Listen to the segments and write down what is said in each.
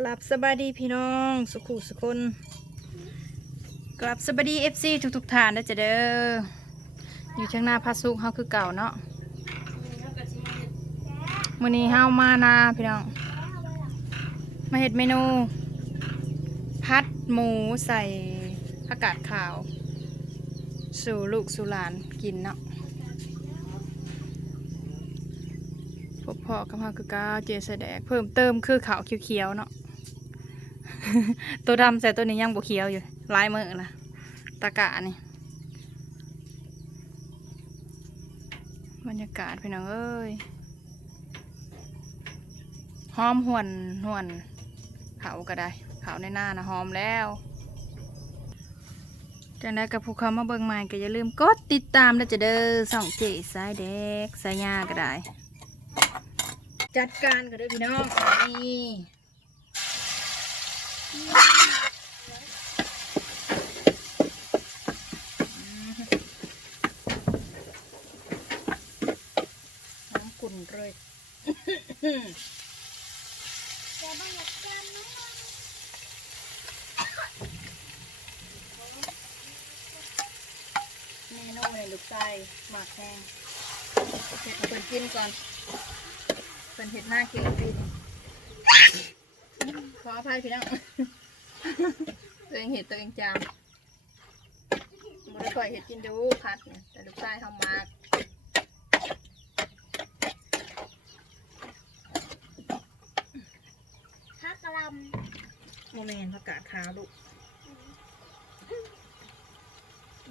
กลับสบายดีพี่น้อง สุขุสุคนกลับสบายดีเอฟซีทุกๆทานนะจ๊ะเด้ออยู่ข้างหน้าพาสุกเฮาคือเก่าเนาะมื้อนี้เฮามานาพี่น้อง มาเฮ็ดเมนู พัดหมูใส่ผักกาดขาว สู่ลูกสู่หลานกินเนาะพวกพ่อกับเฮาคือกาเจแสดงเพิ่มเติมคือขาวเขียวๆเนาะ ตัวดำแต่ตัวนี้ยังบวเขียวอยู่ลายมือนะตะกะนี่ บรรยากาศพี่น้องเอ้ยหอมหวนหวนเขาก็ได้เขาในหน้านะหอมแล้วจังได้กับผู้เขามาเบิ่งใหม่ก็อย่าลืมกดติดตามแล้วจะเด้อส่องเจสายเด็กสายยาก็ได้ จัดการกันด้วยพี่น้องนี่ น้ำกุ่นเลยแต่บางอย่างจำไม่ได้เมนูในลูกไส้หมากแห้งเห็ดเปิดกินก่อนเป็นเห็ดหน้ากินกิน ขออภัยพี่น้อง ตัวเองเห็ดตัวเองจามบ่ได้ค่อยเห็ดกินดูพัดเนี่ยแต่ลูกไส้ทำมากพักกะลโมเมนผักกาดขาวลูก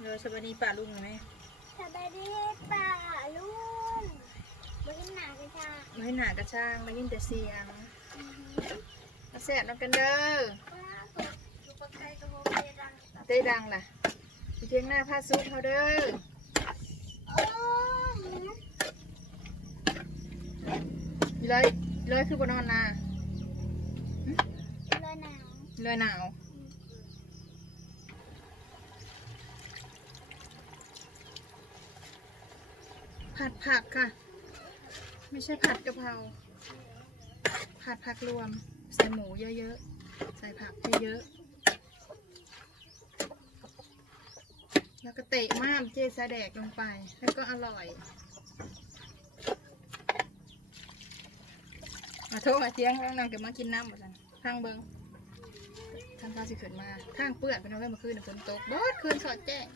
เลยสวัสดีป่าลุงหน่อยไหมำสบายดีป่าลุงบริหนากระชาไม่หนากระช่างไม่ยินแต่เสียง มาแซ่บน้ำกันเด้อว่าตัวอยู่กับใครก็โฮเมดังได้ดังล่ะไปเทียงหน้าผ้าซุปเขาเด้อโอ้เลยเลยคือบนนอนนาเลยหนาวเลยหนาวผัดผักค่ะ ไม่ใช่ผัดกะเพราผัดผักรวมใส่ หมูเยอะๆ ใส่ผักเยอะๆ แล้วก็เตะม่ามเจสาแดกลงไป แล้วก็อร่อยมาโทษมาเที่ยงแล้วนางก็มากินน้ำหมดแล้วทางเบิงทางพาสิขึ้นมาทางเปื้อนเป็นเอาไว้มื่อคืนน่ะฝนตกบดคืนสอดแจ้ง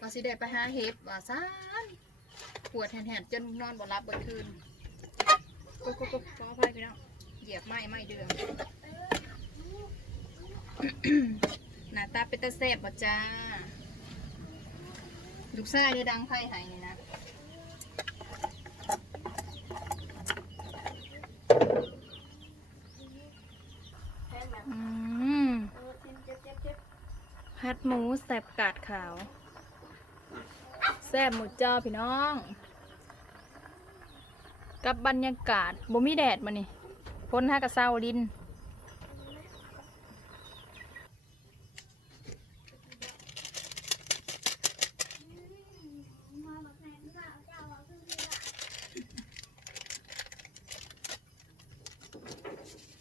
ว่าสิได้ไปหาเห็ดว่าซ่านปวดแหนๆจนนอนบ่รับเบิดคืนก็ก็ก็ขออภัยพี่น้อง เหยียบไม้ไม้เดือมหน้าตาเป็นตาแซ่บบ่จ้า ลูกชายได้ดังไพ่ไห้นี่นะอืมพัดหมูแสบกาดขาว แซ่บหมูจ้าพี่น้อง กับบรรยากาศบ่มีแดดมานี่ พ้นห้ากระเซ้าดินมาบอกแม่เจ้าเจ้าว่าคือที่ว่า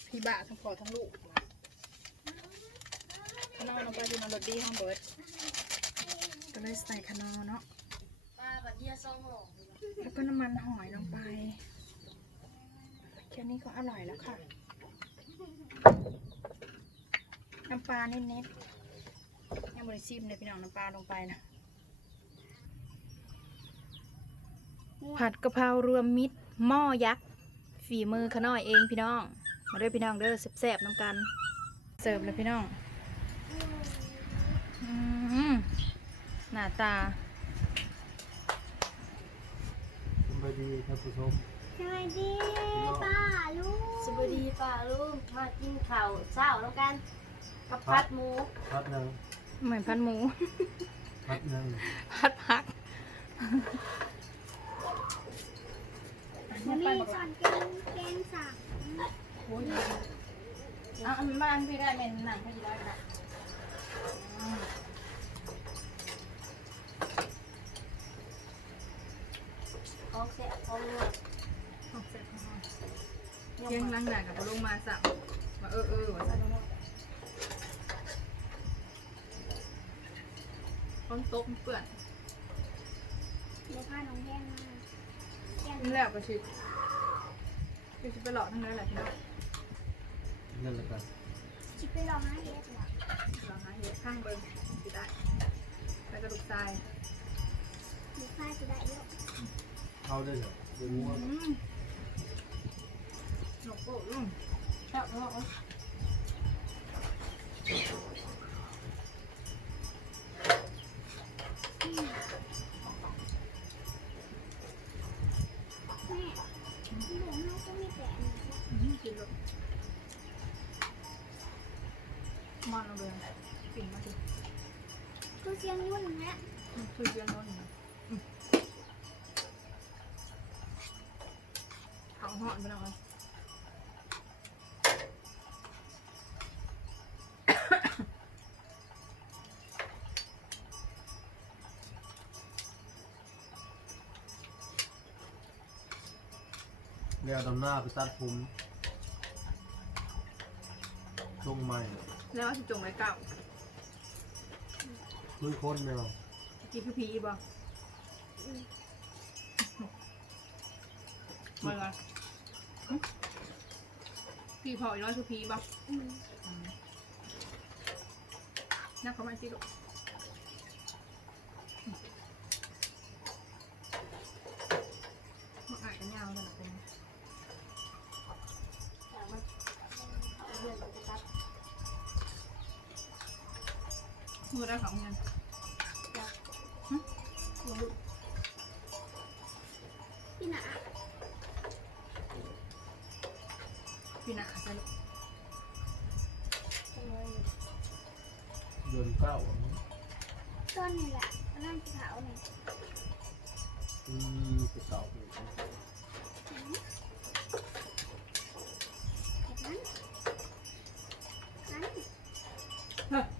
พี่บะทั้งพ่อทั้งลูกขนอลงไปดูนอนรถดีห้องเบิร์ดก็เลยใส่ขนอเนาะป้าบัดเดียซองหงแล้วก็น้ำมันหอยลงไป นี้ก็อร่อยแล้วค่ะ น้ำปลาเน็ตๆยังบริซิมเลยพี่น้องน้ำปลาลงไปนะ ผัดกะเพรารวมมิตรหม้อยักษ์ ฝีมือขน้อยเองพี่น้อง มาด้วยพี่น้องเด้อแซ่บๆน้ำกัน เสิร์ฟเลยพี่น้องอืมหน้าตาสวัสดีท่านผู้ชม สวัสดีป้าลุงสวัสดีป้าลุงมากินข้าวเช้าแล้วกันกับผัดหมูพัดหนึ่งเหมือนพันหมูพัดหนึ่งพัดผักมันมีสอนแกงแกงสับเอาอันบ้านพี่ได้เป็นหนังพี่ได้ก็ได้ ของแซ่บของนัว ออกเสร็จแล้วเที่ ยงล้างด่ากับลงมาสับว่าเออเออว่าซั่นฝนตกมันเปื้อนเดี๋ยวพาน้องแย่งมาแย่งนี่แล้วก็สิคือสิบไปหลอกทั้งนั้นแหละพี่น้องนั่นแหละกันชิปไปลอหาเฮ็ดเหรอลองหาเห็ดข้างเบิ่งสิได้ไปกระดูกทรายมีค่าจะได้เยอะเอาได้เหรอเดี๋ยวงัวอืม มากเยแม่ที่เหลือให้ก็มีแต่อันนี้อืมกินเลยมันเอาเลยปิ่งมาสิคือเสียงยุ่นนะอืมคือเรียนโน้นนะอืมเขาหอนไปแล้วกั นแล้วดำหน้าไปตัดผมช่วงใหม่แล้วว่าสิจงไว้เก่าคุยคนแมวกี่คือผีบ่มาเลยหึผีพออีกน้อยคือผีบ่อืมนักเขามาสิลูกมันอาจจะยาวขนาดเป็น แต่มันเอาเพื่อนไปตัด มือได้ของเงินพี่หนาพี่หนาใส่ลูกเ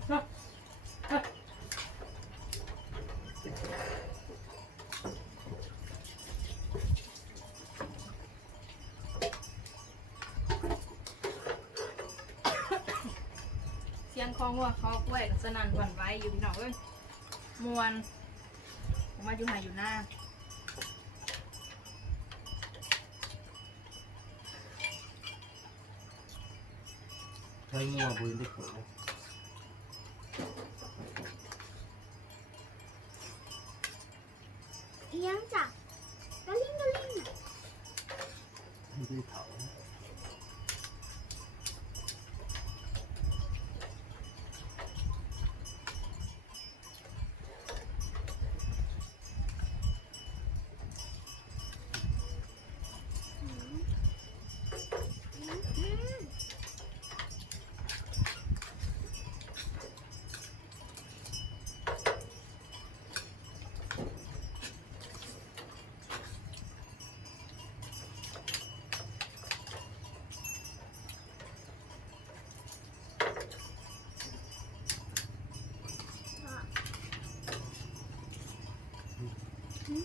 ลย เดือนเก้าอะต้นนี่แหละร่างว่าคองว่าเขากล้วยกับสนั่นหวั่นไหวอยู่พี่น้องเอ้ยมวนผมมาอยู่หาอยู่หน้าใช้งัวบุญได้ผลด เอียงจ้ะกระลิงกระลิงน่ะ ไม่ได้เผา อืมอืม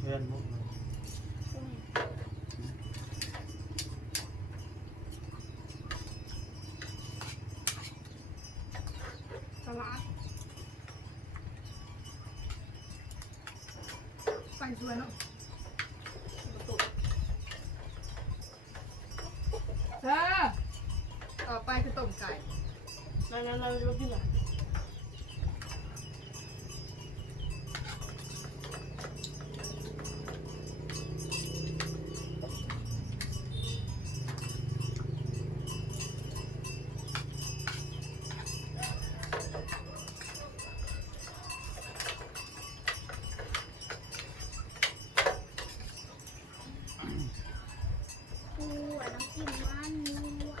แค่นมุกเลย ตรงนี้ ตลาด ไปช่วยเนาะประตูเด้อต่อไปคือต้มไก่นั่นนั่นนั่นรถที่ไหนปูอะน้ำจิ้มมันนัวนัว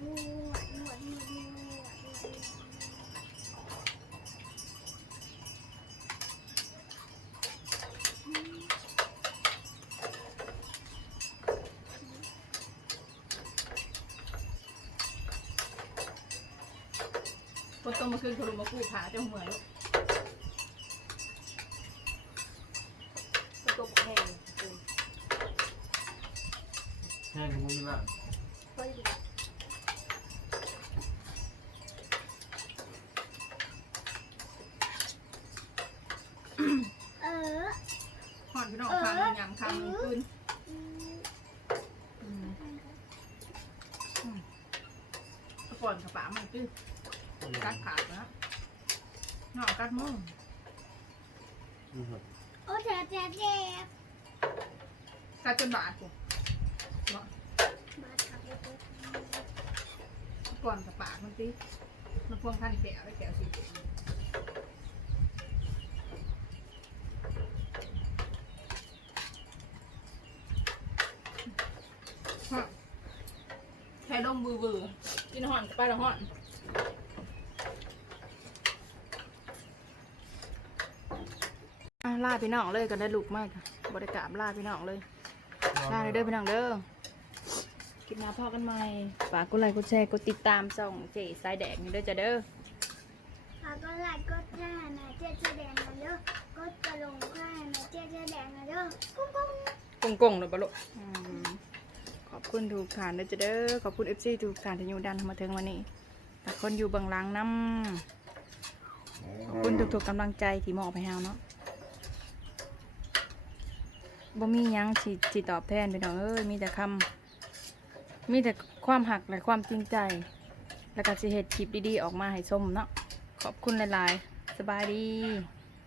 นัวนัวนัวนัว คนต้มมาคืนคนลงมากู้ขาเจ้าเหมือนลูกก็ต้มแห้งห้งมุ้งนี่มากคนเดียวเออหอนพี่น้องคำยำคำคืนอืมอืมก่อนกระป๋ามันตื้อ กัดขาดนะนอกกัดมือนี่ครับโอ้เจ็บเจ็บเจ็บกัดจนบาดกูมาทำไปตัวก่อนกระป๋ามันตื้อมันพวงพันแก้วแล้วแก้วสีฮะแค่ดมบือบือกินห่อนกับไปละห่อน อะลาพี่น้องเลยก็ได้ลูกมากค่ะบริกรรมลาพี่น้องเลยลาเลยเด้อพี่น้องเด้อคลิปหน้าพ่อกันใหม่ฝากกดไลค์กดแชร์กดติดตามส่องเจ๊สายแดงนี่เด้อจ้ะเด้อหากก็ไลค์ก็แช่แม่เจ๊เจ๊แดงนะเด้อก็จะลงแค่แม่เจ๊เจ๊แดงนะเด้อกุ้งกุ้งกงกงเลยปะลูกอืมขอบคุณทุกท่านเด้อจ้ะเด้อขอบคุณเอฟซีทุกท่านที่อยู่ดันมาถึงวันนี้แต่คนอยู่เบางหลังน้ำขอบคุณทุกๆกำลังใจที่มอบให้เฮาเนาะ บ่มียังสิสิตอบแทนพี่น้องเอ้ยมีแต่คำมีแต่ความหักและความจริงใจ แล้วก็สิเฮ็ดคลิปดีๆออกมาให้ชมเนาะขอบคุณหลายๆ สบายดี